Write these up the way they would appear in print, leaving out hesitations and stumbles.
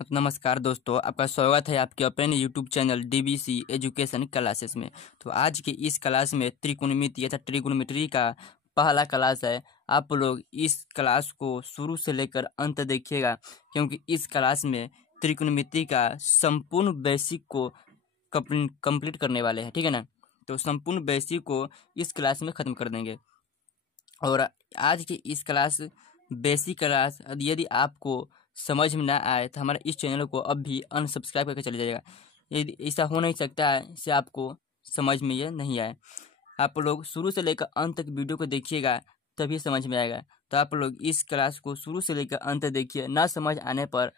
नमस्कार दोस्तों, आपका स्वागत है आपके अपने YouTube channel DBC education classes में। तो आज की इस क्लास में त्रिकोणमिति या ट्रिगोनोमेट्री का पहला क्लास है। आप लोग इस क्लास को शुरू से लेकर अंत देखिएगा, क्योंकि इस क्लास में त्रिकोणमिति का संपूर्ण बेसिक को कंप्लीट करने वाले हैं, ठीक है ना। तो संपूर्ण बेसिक को इस क्लास में ख़त्म कर देंगे। और आज की इस क्लास बेसिक क्लास यदि आपको समझ में ना आए तो हमारे इस चैनल को अब भी अनसब्सक्राइब करके चले जाएगा। यदि ऐसा हो नहीं सकता है इससे आपको समझ में ये नहीं आए। आप लोग शुरू से लेकर अंत तक वीडियो को देखिएगा तभी समझ में आएगा। तो आप लोग इस क्लास को शुरू से लेकर अंत तक देखिए। ना समझ आने पर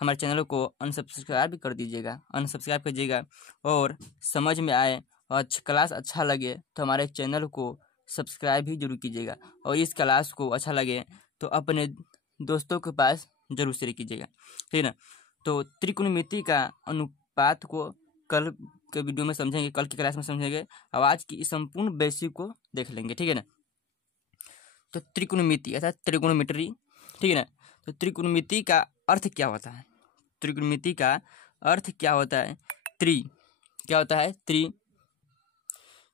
हमारे चैनल को अनसब्सक्राइब भी कर दीजिएगा, अनसब्सक्राइब कीजिएगा। और समझ में आए और क्लास अच्छा लगे तो हमारे चैनल को सब्सक्राइब भी जरूर कीजिएगा। और इस क्लास को अच्छा लगे तो अपने दोस्तों के पास जरूर शेयर कीजिएगा, ठीक है ना। तो त्रिकोणमिति का अनुपात को कल के वीडियो में समझेंगे, कल की क्लास में समझेंगे। अब आज की इस संपूर्ण बेसिक को देख लेंगे, ठीक है ना। तो त्रिकोणमिति अर्थात त्रिकोणोमेट्री, ठीक है ना। तो त्रिकोणमिति का अर्थ क्या होता है? त्रिकोणमिति का अर्थ क्या होता है? क्या होता है?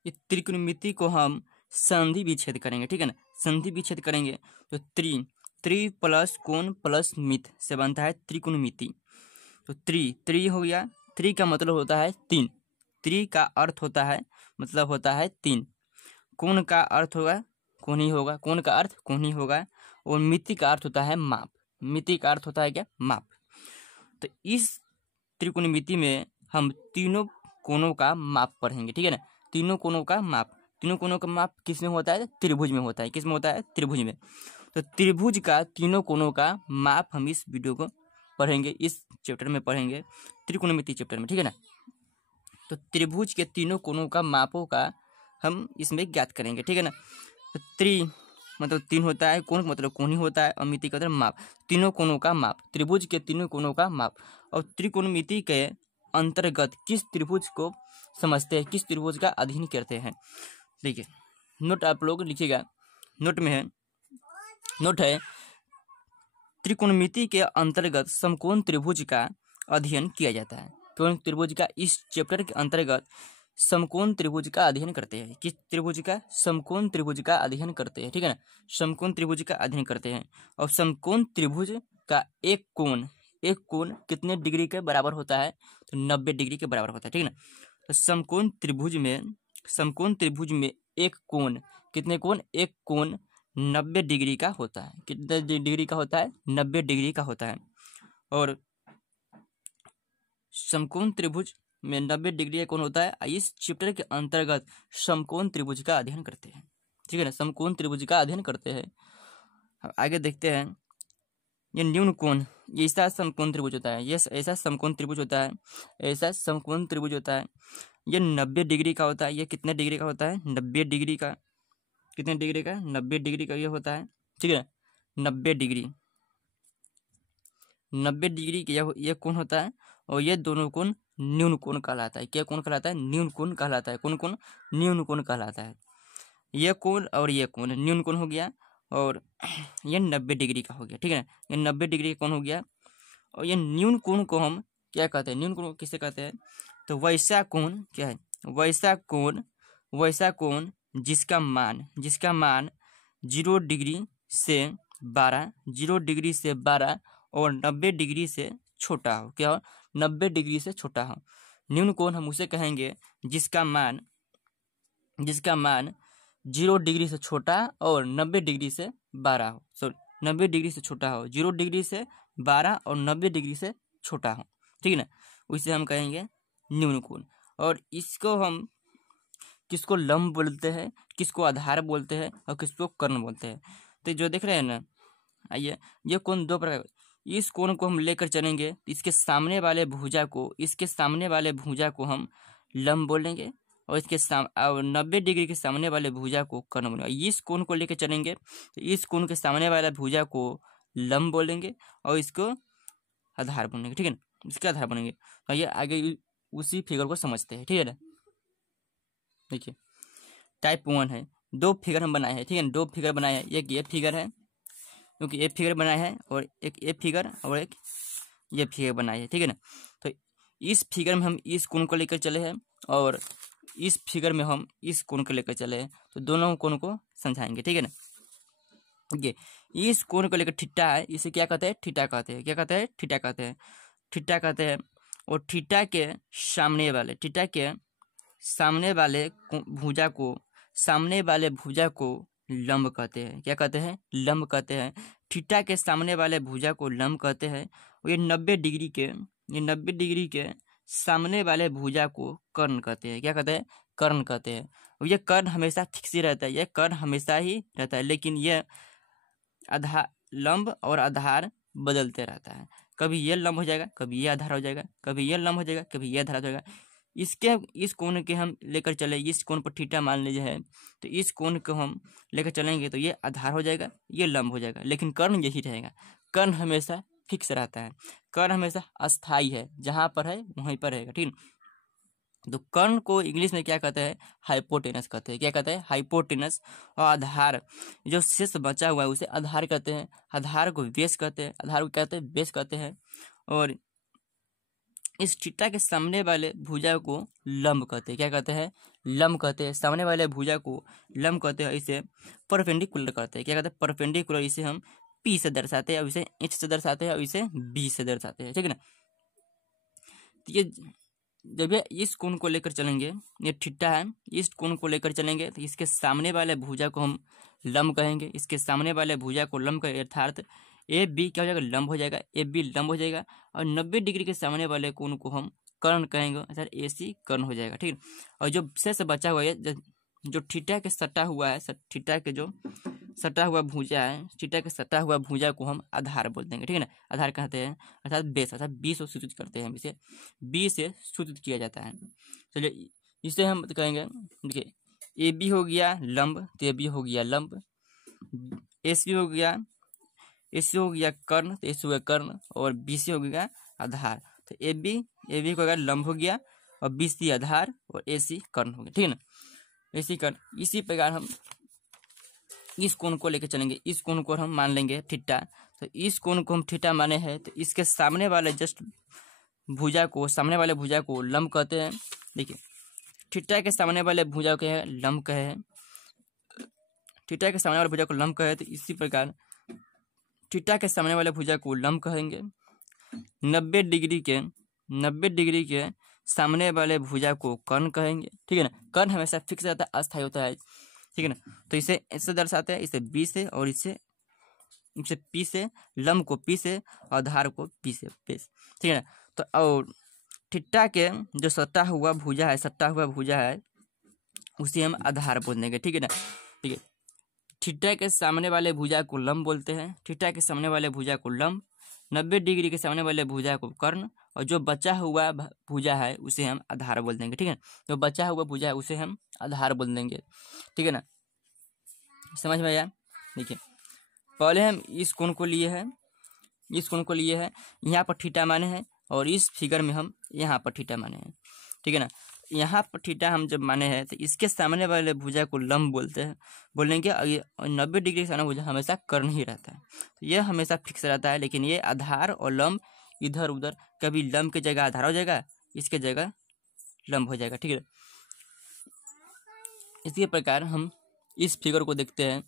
इस त्रिकोणमिति को हम संधि विच्छेद करेंगे, ठीक है ना। संधि विच्छेद करेंगे तो त्रि प्लस कोण प्लस मित से बनता है त्रिकोणमिति। तो त्रि हो गया। त्रि का मतलब होता है तीन। त्रि का अर्थ होता है मतलब होता है तीन। कोण का अर्थ होगा कोण ही होगा, कोण का अर्थ कोण ही होगा। और मिति का अर्थ होता है माप। मिति का अर्थ होता है क्या? माप। तो इस त्रिकोणमिति में हम तीनों कोणों का माप पढ़ेंगे, ठीक है ना। तीनों कोणों का माप। तीनों कोणों का माप किस में होता है? त्रिभुज में होता है। किस में होता है? त्रिभुज में। तो त्रिभुज का तीनों कोणों का माप हम इस वीडियो को पढ़ेंगे, इस चैप्टर में पढ़ेंगे, त्रिकोणमिति चैप्टर में, ठीक है ना। तो त्रिभुज के तीनों कोणों का मापों का हम इसमें ज्ञात करेंगे, ठीक है ना। तो त्रि मतलब तीन होता है, कोण मतलब कोण ही होता है, और मिति का मतलब माप। तीनों कोणों का माप, त्रिभुज के तीनों कोणों का माप। और त्रिकोणमिति के अंतर्गत किस त्रिभुज को समझते हैं, किस त्रिभुज का अध्ययन करते हैं। देखिए नोट आप लोग लिखिएगा, नोट में है, नोट है, त्रिकोणमिति के अंतर्गत समकोण त्रिभुज का अध्ययन किया जाता है। कौन त्रिभुज का? इस चैप्टर के अंतर्गत समकोण त्रिभुज का अध्ययन करते हैं। किस त्रिभुज का? समकोण त्रिभुज का अध्ययन करते हैं, ठीक है ना। समकोण त्रिभुज का अध्ययन करते हैं। और समकोण त्रिभुज का एक कोण कितने डिग्री के बराबर होता है? तो 90 डिग्री के बराबर होता है, ठीक है ना। तो समकोण त्रिभुज में एक कोण, कितने कोण? एक कोण 90 डिग्री का होता है। कितने डिग्री का होता है? 90 डिग्री का होता है। और समकोण त्रिभुज में 90 डिग्री का कोण होता है। इस चैप्टर के अंतर्गत समकोण त्रिभुज का अध्ययन करते हैं, ठीक है ना। समकोण त्रिभुज का अध्ययन करते हैं। आगे देखते हैं, ये न्यून कोण, ये ऐसा समकोण त्रिभुज होता है। ये ऐसा समकोण त्रिभुज होता है, ऐसा समकोण त्रिभुज होता है। ये 90 डिग्री का होता है। ये कितने डिग्री का होता है? 90 डिग्री का। कितने डिग्री का? 90 डिग्री का ये होता है, ठीक है। 90 डिग्री का ये कोण होता है। और ये दोनों कोण न्यून कोण कहलाता है। क्या कोण कहलाता है? न्यून कोण कहलाता है। कौन कोण? न्यून कोण कहलाता है। ये कोण और ये कोण न्यून कोण हो गया। और ये 90 डिग्री का हो गया, ठीक है ना। ये 90 डिग्री का कोण हो गया। और ये न्यून कोण को हम क्या कहते हैं? न्यून कोण को किसे कहते हैं? तो वैसा कोण क्या है? वैसा कोण जिसका मान 0 डिग्री से 12 और 90 डिग्री से छोटा हो। क्या हो? 90 डिग्री से छोटा हो। न्यून कोण हम उसे कहेंगे जिसका मान 0 डिग्री से छोटा और 90 डिग्री से 12 हो। सॉरी, 90 डिग्री से छोटा हो, 0 डिग्री से 12 और 90 डिग्री से छोटा हो, ठीक है ना। उसे हम कहेंगे न्यून कोण। और इसको हम किसको लंब बोलते हैं, किसको आधार बोलते हैं, और किसको कर्ण बोलते हैं। तो जो देख रहे हैं ना, आइए, ये कोण दो प्रकार। इस कोण को हम लेकर चलेंगे, इसके सामने वाले भुजा को हम लंब बोलेंगे। और इसके और 90 डिग्री के सामने वाले भुजा को कर्ण बोलेंगे। इस कोण को लेकर चलेंगे तो इस कोण के सामने वाले भुजा को लंब बोलेंगे और इसको आधार बोलेंगे, ठीक है ना। इसका आधार बनेंगे। तो ये आगे उसी फिगर को समझते हैं, ठीक है ना। देखिए टाइप 1 है, 2 फिगर हम बनाए हैं, ठीक है ना। 2 फिगर बनाए हैं, एक ये फिगर है, क्योंकि ये फिगर बनाया है, और एक ये फिगर और एक ये फिगर बनाई है, ठीक है ना। तो इस फिगर में हम इस कोण को लेकर चले हैं और इस फिगर में हम इस कोण को लेकर चले हैं, तो दोनों कोण को समझाएंगे, ठीक है ना। ये इस कोण को लेकर थीटा है, इसे क्या कहते हैं, थीटा कहते हैं। क्या कहते हैं, थीटा कहते हैं, थीटा कहते हैं। और थीटा के सामने वाले, थीटा के सामने वाले भुजा को, सामने वाले भुजा को लंब कहते हैं। क्या कहते हैं, लंब कहते हैं। थीटा के सामने वाले भुजा को लंब कहते हैं। और ये 90 डिग्री के, ये 90 डिग्री के सामने वाले भुजा को कर्ण कहते हैं। क्या कहते हैं, कर्ण कहते हैं। और ये कर्ण हमेशा फिक्स ही रहता है, ये कर्ण हमेशा ही रहता है, लेकिन यह आधार, लंब और आधार बदलते रहता है। कभी ये लंब हो जाएगा, कभी ये आधार हो जाएगा, कभी ये लंब हो जाएगा, कभी ये आधार हो जाएगा। इसके इस कोण के हम लेकर चले, इस कोण पर थीटा मान लीजिए है, तो इस कोण को हम लेकर चलेंगे तो ये आधार हो जाएगा, ये लंब हो जाएगा, लेकिन कर्ण यही रहेगा। कर्ण हमेशा फिक्स रहता है, कर्ण हमेशा अस्थाई है, जहाँ पर है वहीं पर रहेगा, ठीक है। तो कर्ण को इंग्लिश में क्या कहते हैं, हाइपोटेनस कहते हैं। क्या कहते हैं, हाइपोटेनस। और आधार जो शेष बचा हुआ है उसे आधार कहते हैं, आधार को बेस कहते हैं, आधार को कहते हैं बेस कहते हैं। और इस थीटा के सामने वाले भुजा को लंब कहते हैं। क्या कहते हैं, लंब कहते हैं। सामने वाले भुजा को लंब कहते हैं, इसे परपेंडिकुलर कहते हैं। क्या कहते हैं, परपेंडिकुलर। इसे हम पी से दर्शाते हैं, और इसे एच से दर्शाते हैं, और इसे बी से दर्शाते हैं, ठीक है ना। तो ये जब ये इस कोण को लेकर चलेंगे, ये थीटा है, इस कोण को लेकर चलेंगे तो इसके सामने वाले भुजा को हम लंब कहेंगे। इसके सामने वाले भुजा को लंब कहेंगे, अर्थात ए बी क्या हो जाएगा, लंब हो जाएगा, ए बी लंब हो जाएगा। और 90 डिग्री के सामने वाले कोण को हम कर्ण कहेंगे, अर्थात ए सी कर्ण हो जाएगा, ठीक है। और जो शेष बचा हुआ है, जो थीटा के सटा हुआ है, थीटा के जो सटा हुआ भुजा है, थीटा के सटा हुआ भुजा को हम आधार बोल देंगे, ठीक है ना। आधार कहते हैं, अर्थात बेस, अर्थात बी से सूचित करते हैं हम इसे, बी से सूचित किया जाता है। चलिए इसे हम कहेंगे, देखिए ए बी हो गया लंब, तो ए बी हो गया लंब, ए सी हो गया, ए सी हो गया कर्ण, तो ए सी हो गया कर्ण, और बी सी हो गया आधार। तो ए बी को अगर लंब हो गया, और बी सी आधार, और ए सी कर्ण हो गया, ठीक है ना। इसी कर्ण, इसी प्रकार हम इस कोण को लेकर चलेंगे, इस कोण को हम मान लेंगे थीटा। तो इस कोण को हम थीटा माने हैं, तो इसके सामने वाले जस्ट भुजा को, सामने वाले भुजा को लंब कहते हैं। देखिए थीटा के सामने वाले भुजा को है लंब कहे हैं, थीटा के सामने वाले भुजा को लंब कहे, तो इसी प्रकार थीटा के सामने वाले भुजा को लंब कहेंगे। 90 डिग्री के सामने वाले भुजा को कर्ण कहेंगे, ठीक है ना। कर्ण हमेशा फिक्स रहता है, अस्थायी होता है, ठीक है ना। तो इसे इससे दर्शाते हैं, इसे बी से, और इसे पी से, लंब को पी से, और आधार को पी से, बेस, ठीक है ना। तो और थीटा के जो सटा हुआ भुजा है उसे हम आधार बोल देंगे, ठीक है ना। ठीक है, थीटा के सामने वाले भुजा को लंब बोलते हैं, थीटा के सामने वाले भुजा को लंब, 90 डिग्री के सामने वाले भुजा को कर्ण, और जो बचा हुआ भुजा है उसे हम आधार बोल देंगे, ठीक है। जो बचा हुआ भुजा है उसे हम आधार बोल देंगे, ठीक है ना। समझ में आया। देखिए पहले हम इस कोण को लिए हैं, इस कोण को लिए हैं, यहाँ पर थीटा माने हैं, और इस फिगर में हम यहाँ पर थीटा माने हैं, ठीक है ना। यहाँ पर थीटा हम जब माने हैं तो इसके सामने वाले भुजा को लंब बोलते हैं, बोलेंगे। 90 डिग्री के सामने भुजा हमेशा कर्ण ही रहता है, तो ये हमेशा फिक्स रहता है। लेकिन ये आधार और लंब इधर उधर, कभी लंब की जगह आधार हो जाएगा, इसके जगह लंब हो जाएगा, ठीक है। इसी प्रकार हम इस फिगर को देखते हैं,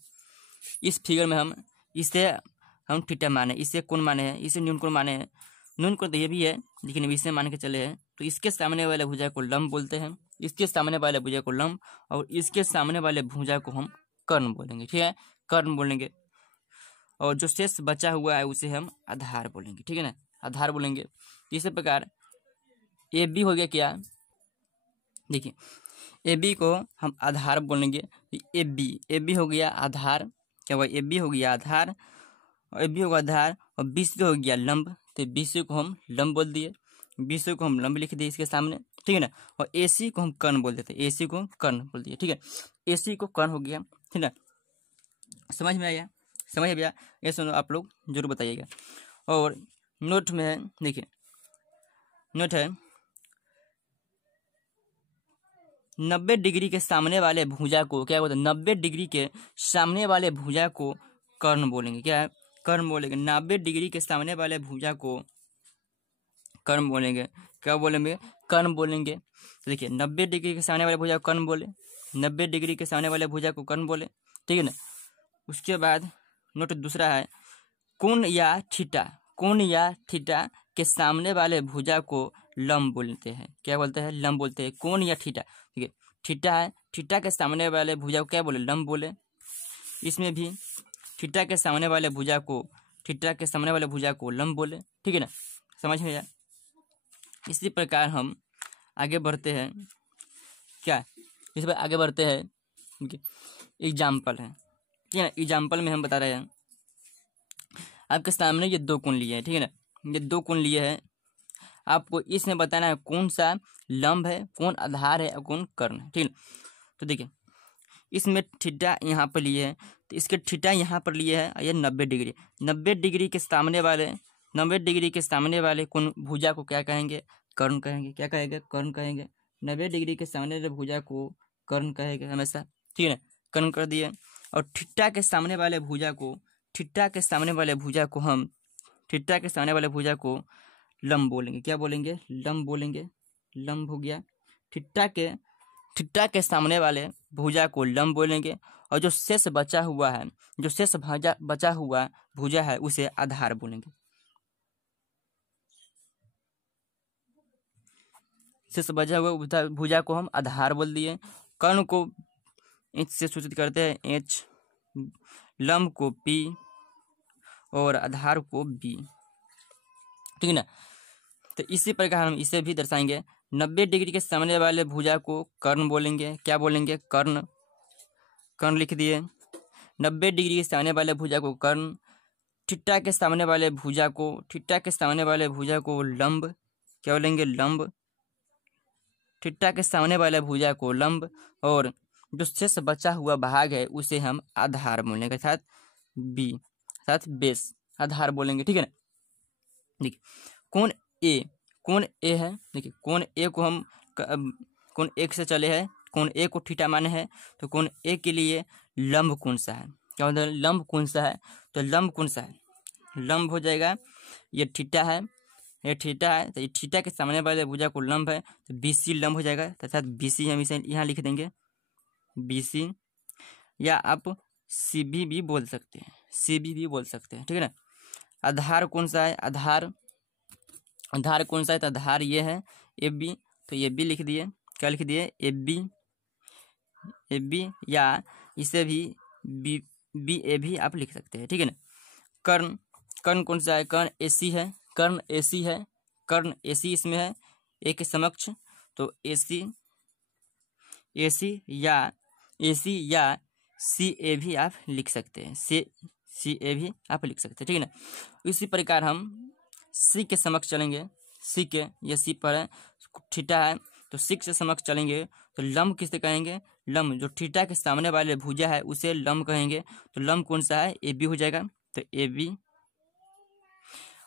इस फिगर में हम इसे हम थीटा माने, इसे कोण माने हैं, इसे न्यून कोण माने हैं। न्यून कोण तो ये भी है, लेकिन इसे मान के चले हैं। तो इसके सामने वाले भुजा को लंब बोलते हैं, इसके सामने वाले भुजा को लंब, और इसके सामने वाले भुजा को हम कर्ण बोलेंगे, ठीक है, कर्ण बोलेंगे। और जो शेष बचा हुआ है उसे हम आधार बोलेंगे, ठीक है ना, आधार बोलेंगे। इसी प्रकार ए बी हो गया क्या, देखिए ए बी को हम आधार बोलेंगे। ए बी हो गया आधार, क्या हुआ, ए बी हो गया आधार, और ए बी होगा आधार, और बी सी हो गया लंब, तो बी सी को हम लंब बोल दिए, बी सी को हम लंब लिख दिए इसके सामने, ठीक है ना। और ए सी को हम कर्ण बोल देते, ए सी को कर्ण बोल दिए, ठीक है। ए सी को कर्ण हो गया, ठीक है। समझ में आया, समझ में आया, ये सुनो आप लोग जरूर बताइएगा। और नोट में है, देखिए नोट है 90 डिग्री के सामने वाले भुजा को क्या बोलते हैं, 90 डिग्री के सामने वाले भुजा को कर्ण बोलेंगे, क्या है, कर्ण बोलेंगे। 90 डिग्री के सामने वाले भुजा को कर्ण बोलेंगे। क्या बोलेंगे? कर्ण बोलेंगे। तो देखिए 90 डिग्री के सामने वाले भुजा को कर्ण बोले, 90 डिग्री के सामने वाले भुजा को कर्ण बोले, ठीक है ना। उसके बाद नोट दूसरा है कोण या थीटा, कोण या थीटा के सामने वाले भुजा को लंब बोलते हैं। क्या बोलते हैं? लंब बोलते हैं। कोण या थीटा, ठीक है, थीटा है, थीटा के सामने वाले भुजा को क्या बोले? लंब बोले। इसमें भी थीटा के सामने वाले भुजा को, थीटा के सामने वाले भुजा को लंब बोले, ठीक है ना, समझ में आया। इसी प्रकार हम आगे बढ़ते हैं। क्या इस पर आगे बढ़ते हैं? एग्जाम्पल है, ठीक है ना। एग्जाम्पल में हम बता रहे हैं आपके सामने ये दो कोण लिए हैं, ठीक है ना, ये दो कोण लिए हैं। आपको इसमें बताना है कौन सा लंब है, कौन आधार है और कौन कर्ण है, ठीक है। तो देखिए इसमें थीटा यहाँ पर लिए है, तो इसके थीटा यहाँ पर लिए है, ये 90 डिग्री, 90 डिग्री के सामने वाले, 90 डिग्री के सामने वाले कोण भुजा को क्या कहेंगे? कर्ण कहेंगे। क्या कहेंगे? कर्ण कहेंगे। 90 डिग्री के सामने वाले भुजा को कर्ण कहेंगे हमेशा, ठीक है ना, कर्ण कर दिए। और थीटा के सामने वाले भुजा को, थीटा के सामने वाले भुजा को हम, थीटा के सामने वाले भुजा को लंब बोलेंगे। क्या बोलेंगे? लंब बोलेंगे। लंब हो गया। थीटा के सामने वाले भुजा को लंब बोलेंगे। और जो शेष बचा हुआ है, जो शेष बचा हुआ भुजा है उसे आधार बोलेंगे। शेष बचा हुआ भुजा को हम आधार बोल दिए। कर्ण को एच से सूचित करते हैं, एच, लंब को पी और आधार को बी, ठीक है ना। तो इसी प्रकार हम इसे भी दर्शाएंगे। 90 डिग्री के सामने वाले भुजा को कर्ण बोलेंगे। क्या बोलेंगे? कर्ण। कर्ण लिख दिए। 90 डिग्री के सामने वाले भुजा को कर्ण, थीटा के सामने वाले भुजा को, थीटा के सामने वाले भुजा को लंब। क्या बोलेंगे? लंब। थीटा के सामने वाले भुजा को लंब और जो शेष बचा हुआ भाग है उसे हम आधार बोलेंगे, अर्थात बी, अर्थात बेस, आधार बोलेंगे, ठीक है ना। देखिए कोण ए, कोण ए है, देखिए कोण ए को हम, कोण एक से चले हैं, कोण ए को थीटा माने है, तो कोण ए के लिए लंब कौन सा है? क्या होता है? लंब कौन सा है? तो लंब कौन सा है? लंब हो जाएगा, ये थीटा है, ये थीटा है, तो ये थीटा के सामने वाले भुजा को लंब है, तो BC लंब हो जाएगा, अर्थात BC हम इसे यहाँ लिख देंगे, BC, या आप CB भी बोल सकते हैं, CB भी बोल सकते हैं, ठीक है ना। आधार कौन सा है? आधार, आधार कौन सा है? तो आधार ये है AB, तो ये भी लिख दिए। क्या लिख दिए? AB, या इसे भी BA भी आप लिख सकते हैं, ठीक है ना। कर्ण, कर्ण कौन सा है? कर्ण AC है, कर्ण AC है, कर्ण AC इसमें है A के समक्ष, तो AC या CA भी आप लिख सकते हैं, CA भी आप लिख सकते हैं, ठीक है ना। इसी प्रकार हम C के समक्ष चलेंगे, C के, ये C पर है, थीटा है, तो C के समक्ष चलेंगे, तो लंब किसे कहेंगे? लंब, जो थीटा के सामने वाले भुजा है उसे लंब कहेंगे। तो लंब कौन सा है? AB हो जाएगा, तो AB।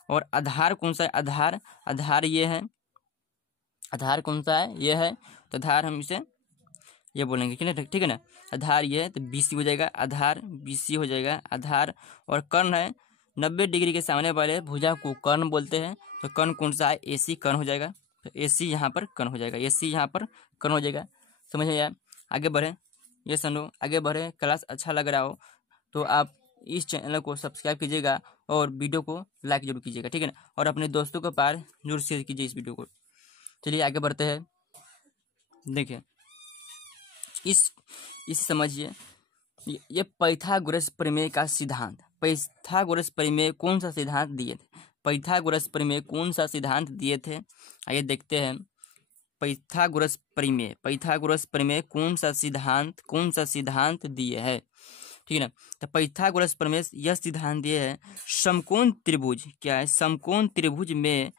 और आधार कौन सा है? आधार, आधार ये है, आधार कौन सा है? ये है, तो आधार हम इसे ये बोलेंगे, ठीक है ना। आधार ये है, तो BC हो जाएगा, आधार BC हो जाएगा, आधार। और कर्ण है, 90 डिग्री के सामने वाले भुजा को कर्ण बोलते हैं, तो कर्ण कौन सा है? AC कर्ण हो जाएगा, तो AC यहाँ पर कर्ण हो जाएगा, AC यहाँ पर कर्ण हो जाएगा, समझ आया। आगे बढ़े, ये सुनो, आगे बढ़े। क्लास अच्छा लग रहा हो तो आप इस चैनल को सब्सक्राइब कीजिएगा और वीडियो को लाइक जरूर कीजिएगा, ठीक है ना, और अपने दोस्तों के पास जरूर शेयर कीजिए इस वीडियो को। चलिए आगे बढ़ते हैं। देखिए इस समझिए, ये पाइथागोरस प्रमेय का सिद्धांत, पाइथागोरस प्रमेय कौन सा सिद्धांत दिए थे? पाइथागोरस प्रमेय कौन सा सिद्धांत दिए थे? आइए देखते हैं। पाइथागोरस प्रमेय, पाइथागोरस प्रमेय कौन सा सिद्धांत दिए है, ठीक है ना। तो पाइथागोरस प्रमेय यह सिद्धांत दिए है, समकोण त्रिभुज, क्या है? समकोण त्रिभुज में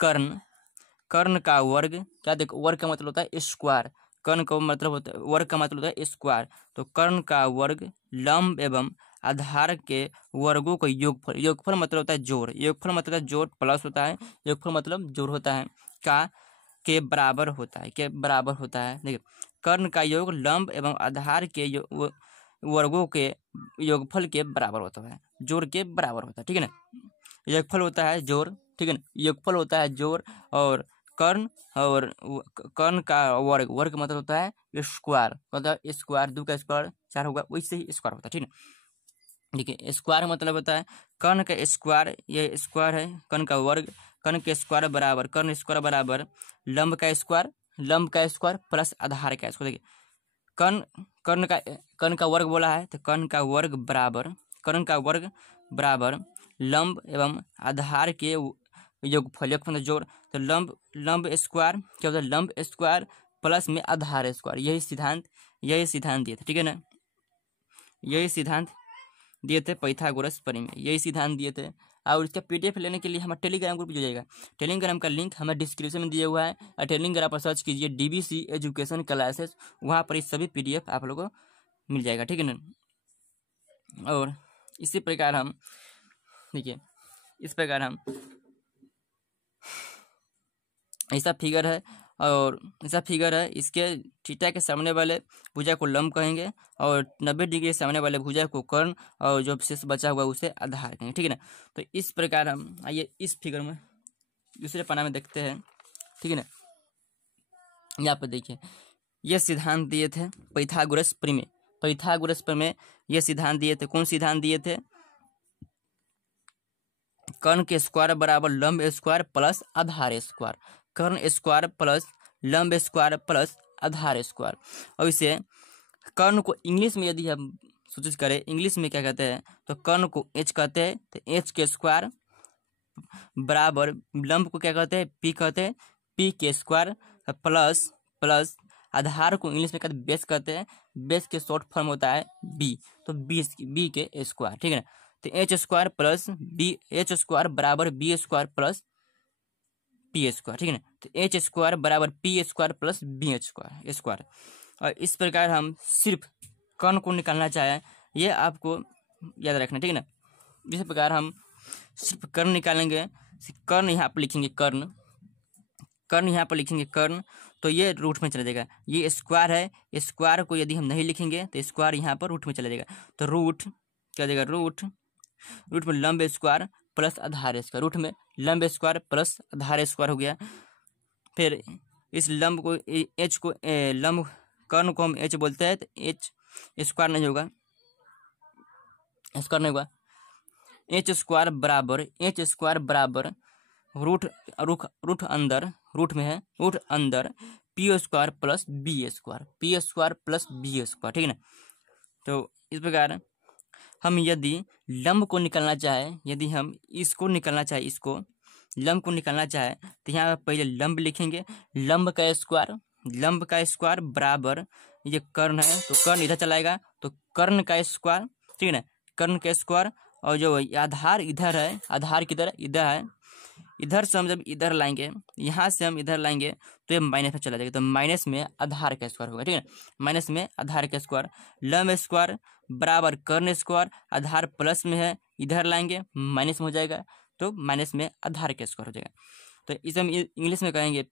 कर्ण का वर्ग, क्या देखो वर्ग का मतलब होता है स्क्वायर, कर्ण का मतलब होता है, वर्ग का मतलब होता है स्क्वायर, तो कर्ण का वर्ग लंब एवं आधार के वर्गों का योगफल, योगफल मतलब होता है जोड़, योगफल मतलब जोड़ प्लस होता है, योगफल मतलब जोड़ होता है, के बराबर होता है, के बराबर होता है। देखिए कर्ण का योग लंब एवं आधार के वर्गों के योगफल के बराबर होता है, जोड़ के बराबर होता है, ठीक है ना। योगफल होता है जोड़, ठीक है ना। योगफल होता है जोड़, और कर्ण कर्ण का वर्ग, वर्ग मतलब होता है स्क्वायर, मतलब स्क्वायर, 2 का स्क्वायर 4 होगा, वैसे ही स्क्वायर होता है, ठीक है। देखिए स्क्वायर मतलब होता है कर्ण का स्क्वायर, ये स्क्वायर है, कर्ण का वर्ग, कर्ण के स्क्वायर बराबर, कर्ण स्क्वायर बराबर लंब का स्क्वायर, लंब का स्क्वायर प्लस आधार का स्क्वायर। देखिए कर्ण कर्ण का वर्ग बोला है, तो कर्ण का वर्ग बराबर, कर्ण का वर्ग बराबर लंब एवं आधार के योगफल, योगफल जोड़, तो लंब स्क्वायर क्या होता है, लंब स्क्वायर प्लस में आधार स्क्वायर, यही सिद्धांत दिए थे, ठीक है ना। यही सिद्धांत दिए थे पाइथागोरस प्रमेय, यही सिद्धांत दिए थे। और इसका पीडीएफ लेने के लिए हमारा टेलीग्राम ग्रुप जुड़ जाएगा। टेलीग्राम का लिंक हमें डिस्क्रिप्शन में दिया हुआ है, और टेलीग्राम पर सर्च कीजिए डीबीसी एजुकेशन क्लासेस, वहाँ पर ये सभी पीडीएफ आप लोगों को मिल जाएगा, ठीक है ना। और इसी प्रकार हम देखिए, इस प्रकार हम ऐसा फिगर है, और ऐसा फिगर है, इसके थीटा के सामने वाले भुजा को लंब कहेंगे, और 90 डिग्री के सामने वाले भुजा को कर्ण, और जो शेष बचा हुआ उसे आधार कहेंगे, ठीक है ना। तो इस प्रकार हम आइए इस फिगर में दूसरे पन्ना में देखते हैं, ठीक है ना। यहाँ पर देखिए ये सिद्धांत दिए थे पाइथागोरस प्रमेय, पाइथागोरस प्रमेय ये सिद्धांत दिए थे। कौन सिद्धांत दिए थे, कर्ण के स्क्वायर बराबर लंब स्क्वायर प्लस आधार स्क्वायर, कर्ण स्क्वायर प्लस लंब स्क्वायर प्लस आधार स्क्वायर। और इसे कर्ण को इंग्लिश में यदि हम सूचित करें, इंग्लिश में क्या कहते हैं, तो कर्ण को एच कहते हैं, तो एच के स्क्वायर बराबर लंब को क्या कहते हैं, पी कहते हैं, पी के स्क्वायर प्लस आधार को इंग्लिश में कहते हैं बेस कहते हैं, बेस के शॉर्ट फॉर्म होता है बी, तो बी के स्क्वायर, ठीक है ना। तो H square plus B, H square बराबर B square plus P square, ठीक है ना। तो एच स्क्वायर बराबर P square plus B square. और इस प्रकार हम सिर्फ कर्ण को निकालना चाहें, ये आपको याद रखना, ठीक है ना। इस प्रकार हम सिर्फ कर्ण निकालेंगे, कर्ण यहाँ पर लिखेंगे कर्ण यहाँ पर लिखेंगे कर्ण, तो ये रूट में चला जाएगा। ये स्क्वायर है, स्क्वायर को यदि हम नहीं लिखेंगे तो स्क्वायर यहाँ पर रूट में चला जाएगा, तो रूट क्या हो जाएगा, रूट में लंब स्क्वायर प्लस आधार स्क्वायर, रूट में लंब स्क्वायर प्लस आधार स्क्वायर हो गया। फिर इस लंब को एच को लंब कर्ण को हम एच बोलते हैं, तो एच स्क्वायर नहीं होगा, स्क्वायर नहीं होगा, एच स्क्वायर बराबर रूट अंदर, रूट में है, रूट अंदर P square plus B square, ठीक है ना। तो इस प्रकार हम यदि लंब को निकालना चाहे, यदि हम इसको निकालना चाहे, इसको लंब को निकालना चाहे, तो यहाँ पहले लंब लिखेंगे, लंब का स्क्वायर बराबर ये कर्ण है, तो कर्ण इधर चलाएगा, तो कर्ण का स्क्वायर, ठीक है ना, कर्ण का स्क्वायर, और जो आधार इधर है, आधार किधर इधर है, इधर से हम जब इधर लाएंगे, यहाँ से हम इधर लाएंगे, तो ये माइनस में चला जाएगा, तो माइनस में आधार का स्क्वायर होगा, ठीक है, माइनस में आधार का स्क्वायर, लंब स्क्वायर बराबर कर्ण स्क्वायर, आधार प्लस में है, इधर लाएंगे माइनस में हो जाएगा, तो माइनस में आधार का स्क्वायर हो जाएगा। तो इसे हम इंग्लिश में कहेंगे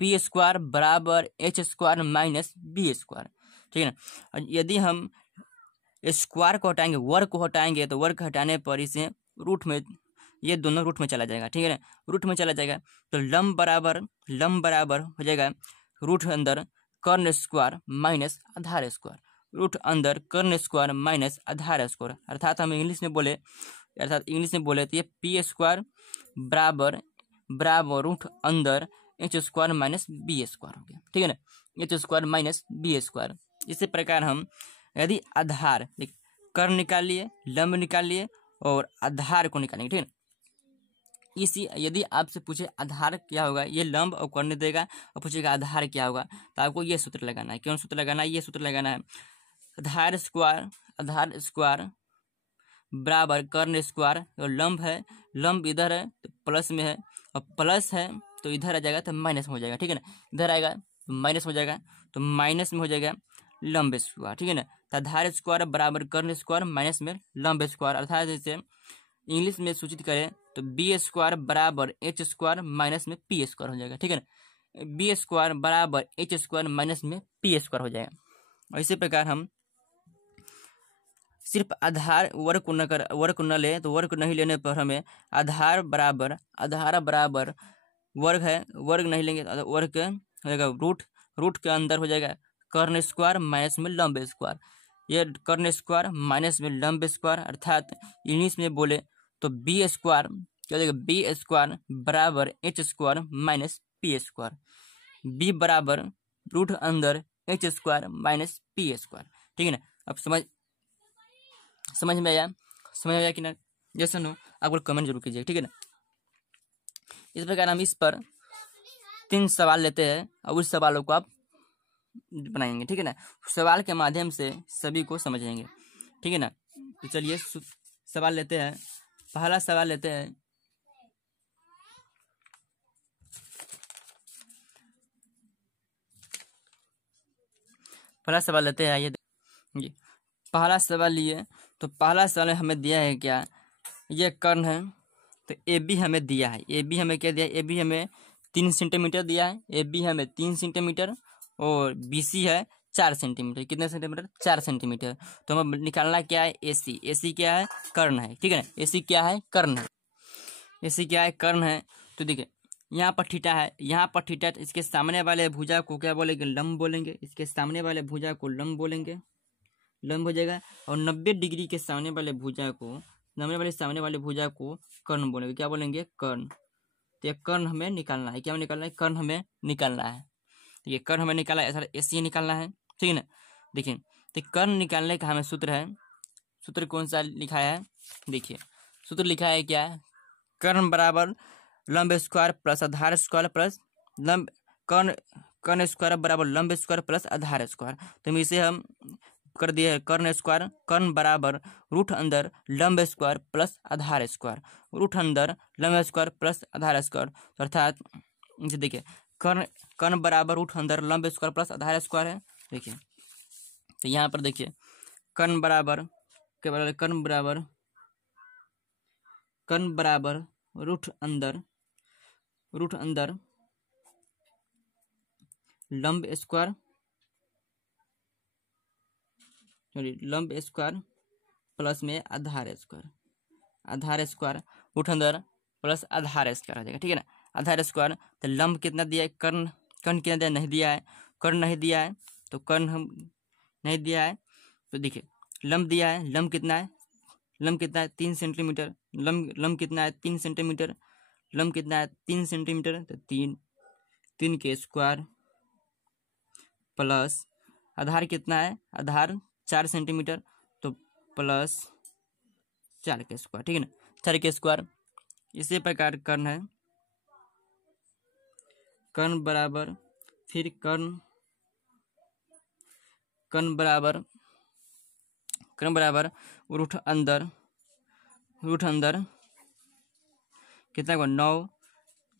पी स्क्वायर बराबर H square minus B square, ठीक है ना। यदि हम स्क्वायर को हटाएंगे, वर्ग को हटाएंगे, तो वर्ग हटाने पर इसे रूट में, ये दोनों रूट में चला जाएगा, ठीक है ना, रूट में चला जाएगा, तो लंब बराबर हो जाएगा रूट अंदर कर्ण स्क्वायर माइनस आधार स्क्वायर, रूट अंदर कर्ण स्क्वायर माइनस आधार स्क्वायर, अर्थात इंग्लिश में बोले तो ये पी स्क्वायर बराबर रूट अंदर H square minus B square हो गया, ठीक है ना, H square minus B square. इसी प्रकार हम यदि आधार कर्ण निकाल लिए, लंब निकाल लिए, और आधार को निकालेंगे, ठीक है ना। इसी यदि आपसे पूछे आधार क्या होगा, ये लंब और कर्ण देगा, और पूछेगा आधार क्या होगा, तो आपको ये सूत्र लगाना है। कौन सूत्र लगाना है, ये सूत्र लगाना है, आधार स्क्वायर बराबर कर्ण स्क्वायर, और लंब है, लंब इधर है तो प्लस में है, और प्लस है तो इधर आ जाएगा तो माइनस में हो जाएगा, ठीक है ना, इधर आएगा तो माइनस हो जाएगा, तो माइनस में हो जाएगा लंब स्क्वायर, ठीक है ना। तो आधार स्क्वायर बराबर कर्ण स्क्वायर माइनस में लंब स्क्वायर, अर्थात जैसे इंग्लिश में सूचित करें तो बी स्क्वायर बराबर एच स्क्वायर माइनस में पी स्क्वायर हो जाएगा, ठीक है ना, बी स्क्वायर बराबर एच स्क्वायर माइनस में पी स्क्वायर हो जाएगा। और इसी प्रकार हम सिर्फ आधार वर्ग को न ले, तो वर्ग नहीं लेने पर हमें आधार बराबर वर्ग है, वर्ग नहीं लेंगे तो वर्ग हो जाएगा रूट के अंदर हो जाएगा कर्ण स्क्वायर माइनस में लंब स्क्वायर। ये कर्ण स्क्वायर माइनस में लंब स्क्वायर, अर्थात इंग्लिश में बोले तो बी स्क्वायर क्या हो जाएगा, बी स्क्वायर बराबर H square minus P square. B बराबर रूट अंदर H square minus P square. ठीक है ना। अब समझ में आया कि ना? जैसा हो आपको कमेंट जरूर कीजिए। ठीक है ना। इस प्रकार हम इस पर 3 सवाल लेते हैं और उस सवालों को आप बनाएंगे। ठीक है ना। सवाल के माध्यम से सभी को समझेंगे। ठीक है ना। तो चलिए सवाल लेते हैं। पहला सवाल लेते हैं। आइए जी, पहला सवाल लिए तो पहला सवाल हमें दिया है क्या, ये कर्ण है तो ए बी हमें दिया है। ए बी हमें क्या दिया है, ए बी हमें 3 सेंटीमीटर दिया है। ए बी हमें 3 सेंटीमीटर और बी सी है 4 सेंटीमीटर। कितने सेंटीमीटर? 4 सेंटीमीटर। तो हमें निकालना क्या है, ए सी। ए सी क्या है? कर्ण है। ठीक है ना। ए सी क्या है? कर्ण है। ए सी क्या है? कर्ण है। तो देखिए यहाँ पर थीटा है, यहाँ पर थीटा, इसके सामने वाले भुजा को क्या बोलेंगे? लंब बोलेंगे। इसके सामने वाले भुजा को लंब बोलेंगे, लंब हो जाएगा। और 90 डिग्री के सामने वाले भुजा को कर्ण बोलेंगे। क्या बोलेंगे? कर्ण। तो ये कर्ण हमें निकालना है। क्या हमें निकालना है? कर्ण हमें निकालना है। तो ये कर्ण हमें निकालना है, ऐसा एसी निकालना है। ठीक है ना। देखिए तो कर्ण निकालने का हमें सूत्र है। सूत्र कौन सा लिखा है? देखिए सूत्र लिखा है क्या है, कर्ण बराबर लंब स्क्वायर प्लस आधार स्क्वायर प्लस लंब कर्ण स्क्वायर बराबर लंब स्क्वायर प्लस आधार स्क्वायर। तो इसे हम कर दिए है कर्ण स्क्वायर, कर्ण बराबर रूट अंदर लंब स्क्वायर प्लस आधार स्क्वायर, रूट अंदर लंब स्क्वायर प्लस आधार स्क्वायर। अर्थात देखिए कर्ण बराबर रूट अंदर लंब स्क्वायर प्लस आधार स्क्वायर है। देखिए तो यहाँ पर देखिए कर्ण बराबर क्या बराबर, कर्ण बराबर रूट अंदर लंब स्क्वायर प्लस में आधार स्क्वायर रूट अंदर प्लस आधार स्क्वायर हो जाएगा। ठीक है ना। आधार स्क्वायर तो लंब कितना दिया है, कर्ण कितना दिया, नहीं दिया है। कर्ण नहीं दिया है तो कर्ण हम नहीं दिया है। तो देखिए लंब दिया है, लंब कितना है, 3 सेंटीमीटर। लंब कितना है? 3 सेंटीमीटर। लंब कितना है? 3 सेंटीमीटर। तो 3 के स्क्वायर प्लस आधार कितना है, आधार 4 सेंटीमीटर, तो प्लस 4 के स्क्वायर। ठीक है ना। 4 के स्क्वायर। इसी प्रकार कर्ण है, कर्ण बराबर फिर कर्ण बराबर रूट अंदर कितना को 9,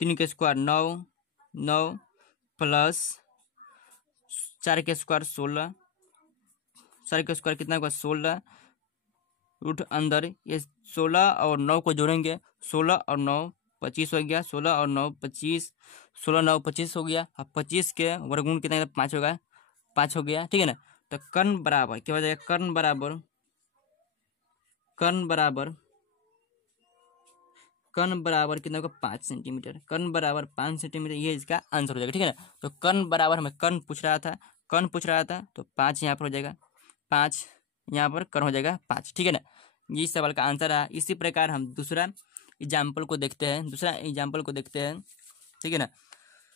3 के स्क्वायर 9 प्लस 4 के स्क्वायर 16, 4 के स्क्वायर कितना हुआ 16, रूट अंदर ये 16 और 9 को जोड़ेंगे, 16 और 9 25 हो गया, 16 और 9 25, 16 9 25 हो गया। अब 25 के वर्गमूल कितना 5 होगा, 5 हो गया। ठीक है ना। तो कर्ण बराबर क्या हो जाएगा, कर्ण बराबर कितना होगा 5 सेंटीमीटर। कर्ण बराबर 5 सेंटीमीटर, ये इसका आंसर हो जाएगा। ठीक है ना। तो कर्ण बराबर हमें कर्ण पूछ रहा था तो 5 यहाँ पर हो जाएगा, 5 यहाँ पर कर्ण हो जाएगा 5। ठीक है ना। ये सवाल का आंसर है। इसी प्रकार हम दूसरा एग्जाम्पल को देखते हैं। ठीक है ना।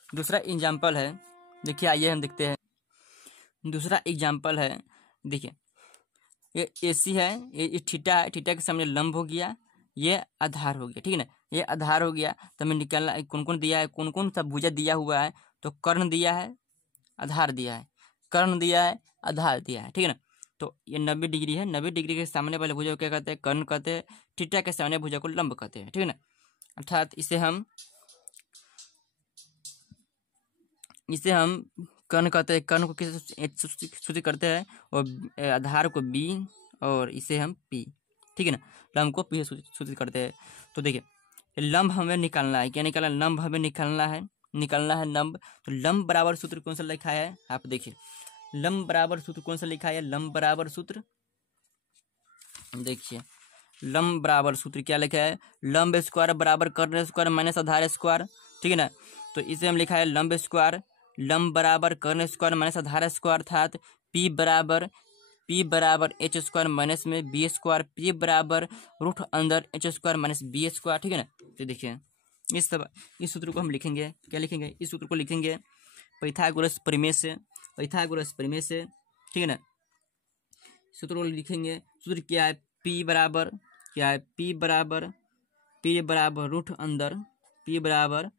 दूसरा एग्जाम्पल है, देखिए आइए हम देखते हैं। दूसरा एग्जाम्पल है, देखिए ये AC है, ये थीटा है, थीटा के सामने लंब हो गया, ये आधार हो गया। ठीक है ना। ये आधार हो गया तो हमें निकालना कौन कौन दिया है, कौन कौन सा भुजा दिया हुआ है। तो कर्ण दिया है, आधार दिया है, कर्ण दिया है, आधार दिया है। ठीक है ना। तो ये 90 डिग्री है, 90 डिग्री के सामने वाले भुजा को क्या कहते हैं, कर्ण कहते हैं। थीटा के सामने भुजा को लंब कहते हैं। ठीक है ना। अर्थात इसे हम कर्ण कहते हैं। कर्ण को किस सूचित करते हैं, और आधार को B और इसे हम P। ठीक है ना। लंब को P से सूचित करते हैं। तो देखिए लंब हमें निकालना है, क्या निकालना है, लंब हमें निकालना है लंब। तो लंब बराबर सूत्र कौन सा लिखा है, आप देखिए लंब बराबर सूत्र कौन सा लिखा है, लंब बराबर सूत्र देखिए लंब बराबर सूत्र क्या लिखा है, लंब स्क्वायर बराबर कर्ण स्क्वायर माइनस आधार स्क्वायर, ठीक है ना। तो इसे हम लिखा है लंब स्क्वायर, लंब बराबर कर्ण स्क्वायर माइनस आधार स्क्वायर, अर्थात पी बराबर एच स्क्वायर माइनस में बी स्क्वायर, पी बराबर रूट अंदर H square minus B square, ठीक है ना। तो देखिए इस सूत्र को हम लिखेंगे, क्या लिखेंगे, इस सूत्र को लिखेंगे पाइथागोरस प्रमेय से, ठीक है ना। सूत्र को लिखेंगे, सूत्र क्या है, पी बराबर रूट अंदर पी बराबर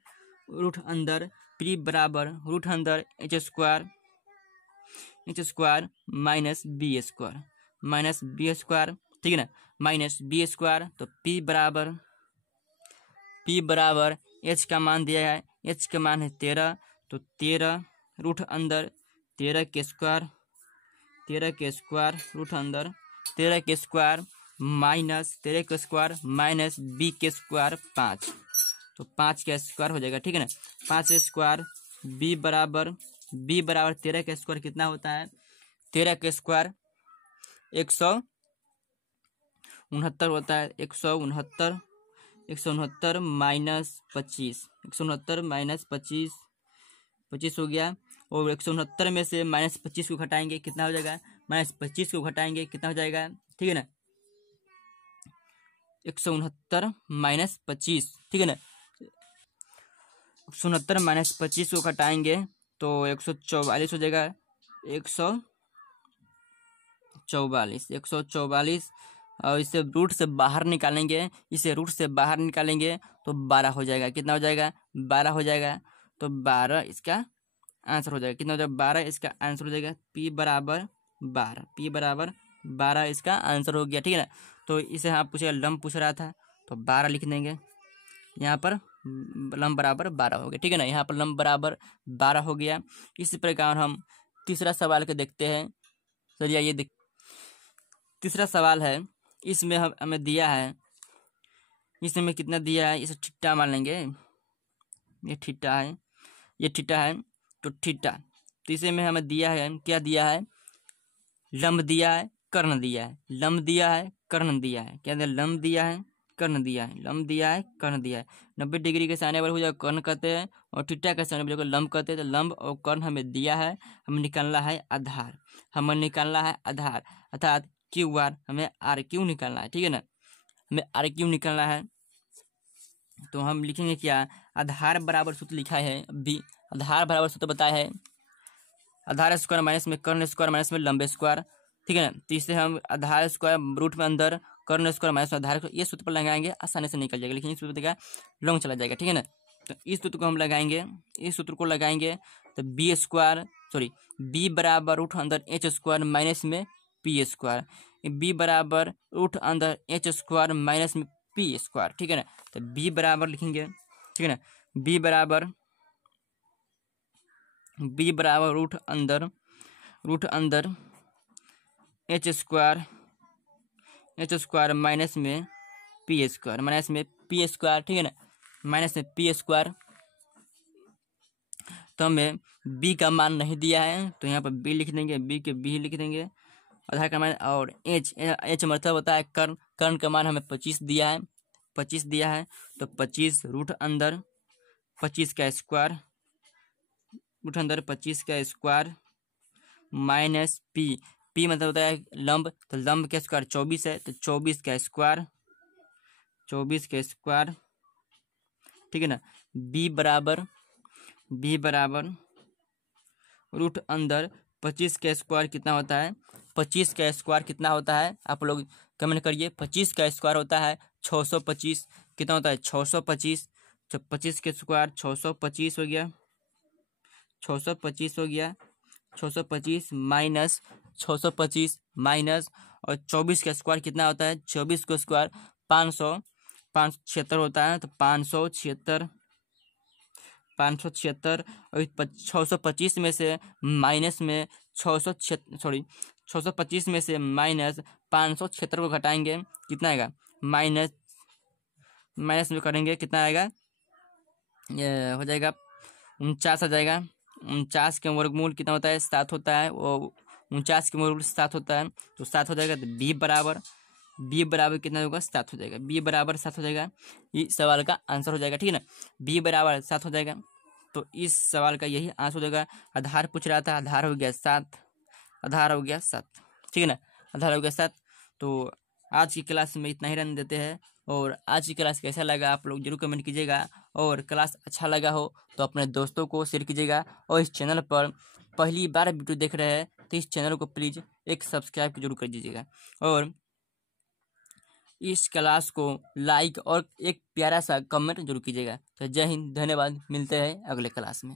रूट अंदर H square minus B square, ठीक है ना, माइनस बी स्क्वायर। तो पी बराबर एच का मान दिया है, एच का मान है 13, तो 13 रूट अंदर 13 के स्क्वायर रूट अंदर 13 के स्क्वायर माइनस बी के स्क्वायर 5, तो 5 का स्क्वायर हो जाएगा, ठीक है ना। 5 स्क्वायर बी बराबर 13 का स्क्वायर कितना होता है, 13 का स्क्वायर 169 होता है, 169 माइनस 25, 169 माइनस 25 हो गया। और 169 में से माइनस 25 को घटाएंगे कितना हो जाएगा, माइनस 25 को घटाएंगे कितना हो जाएगा, ठीक है ना, 169 माइनस 25, ठीक है ना। 169 माइनस 25 को घटाएंगे तो 144 हो जाएगा, 144, और इसे रूट से बाहर निकालेंगे, तो 12 हो जाएगा, कितना हो जाएगा, 12 हो जाएगा। तो 12 इसका आंसर हो जाएगा, कितना हो जाएगा, 12 इसका आंसर हो जाएगा, पी बराबर 12 इसका आंसर हो गया, ठीक है ना। तो इसे हाँ पूछेगा, लंब पूछ रहा था तो 12 लिख देंगे, यहाँ पर लंब बराबर 12 हो गया, ठीक है ना, यहाँ पर लंब बराबर 12 हो गया। इसी प्रकार हम तीसरा सवाल के देखते हैं। चलिए ये तीसरा सवाल है, इसमें हमें दिया है, इसमें कितना दिया है, इसे थीटा मान लेंगे, ये थीटा है, तो थीटा, तो इसे में हमें दिया है, क्या दिया है, लंब दिया है, कर्ण दिया है, कर्ण दिया है, क्या दिया, लंब दिया है, कर्ण दिया है, 90 डिग्री के सामने वाले हो जाए कर्ण कहते हैं, और थीटा के सामने वाले को लंब कहते हैं। तो लंब और कर्ण हमें दिया है, हमें निकालना है आधार, अर्थात क्यू आर, हमें आर क्यू निकालना है, ठीक है ना, हमें आर क्यू निकालना है। तो हम लिखेंगे क्या, आधार बराबर सूत्र लिखा है बी, आधार बराबर सूत्र बताया है, आधार स्क्वायर माइनस में कर्ण स्क्वायर माइनस में लंब स्क्वायर, ठीक है ना। तो इससे हम आधार स्क्वायर रूट में अंदर कर्ण स्क्वायर माइनस में आधार, ये सूत्र पर लगाएंगे, आसानी से निकल जाएगा, लेकिन इस सूत्र का लॉन्ग चला जाएगा, ठीक है ना। तो इस सूत्र को हम लगाएंगे, तो बी बराबर रूट अंदर एच स्क्वायर माइनस में पी स्क्वायर, बी बराबर रूट अंदर एच स्क्वायर माइनस में पी स्क्वायर, ठीक है ना। तो बी बराबर लिखेंगे, ठीक है ना, बी बराबर रूट अंदर एच स्क्वायर माइनस में पी स्क्वायर, ठीक है ना, माइनस में पी स्क्वायर। तो हमें बी का मान नहीं दिया है, तो यहाँ पर बी लिख देंगे, बी लिख देंगे, आधार का मान, और एच मतलब होता है कर्ण का मान हमें 25 दिया है, तो 25 रूट अंदर 25 का स्क्वायर, माइनस पी मतलब होता है लंब, तो लंब का स्क्वायर 24 है, तो 24 का स्क्वायर, ठीक है ना। बी बराबर रूट अंदर 25 का स्क्वायर कितना होता है, 25 का स्क्वायर कितना होता है, आप लोग कमेंट करिए। 25 का स्क्वायर होता है 625, कितना होता है 625, तो 25 के स्क्वायर 625 हो गया, 625 माइनस 625 माइनस, और 24 का स्क्वायर कितना होता है, 24 का स्क्वायर 576 होता है, तो 576, और 625 में से माइनस में 625 में से माइनस 576 को घटाएंगे, कितना आएगा, माइनस में करेंगे कितना आएगा, ये हो जाएगा 49 आ जाएगा। 49 के वर्गमूल कितना होता है, 7 होता है, वो 49 के वर्गमूल 7 होता है, तो 7 हो जाएगा। तो बी बराबर बी बराबर कितना होगा 7 हो जाएगा, बी बराबर 7 हो जाएगा, ये सवाल का आंसर हो जाएगा, ठीक है ना। बी बराबर 7 हो जाएगा, तो इस सवाल का यही आंसर हो जाएगा। आधार पूछ रहा था, आधार हो गया 7, आधार हो गया 7, ठीक है ना, आधार हो गया 7। तो आज की क्लास में इतना ही रहने देते हैं, और आज की क्लास कैसा लगा आप लोग जरूर कमेंट कीजिएगा, और क्लास अच्छा लगा हो तो अपने दोस्तों को शेयर कीजिएगा, और इस चैनल पर पहली बार वीडियो देख रहे हैं तो इस चैनल को प्लीज़ एक सब्सक्राइब जरूर कर दीजिएगा, और इस क्लास को लाइक और एक प्यारा सा कमेंट जरूर कीजिएगा। तो जय हिंद, धन्यवाद, मिलते हैं अगले क्लास में।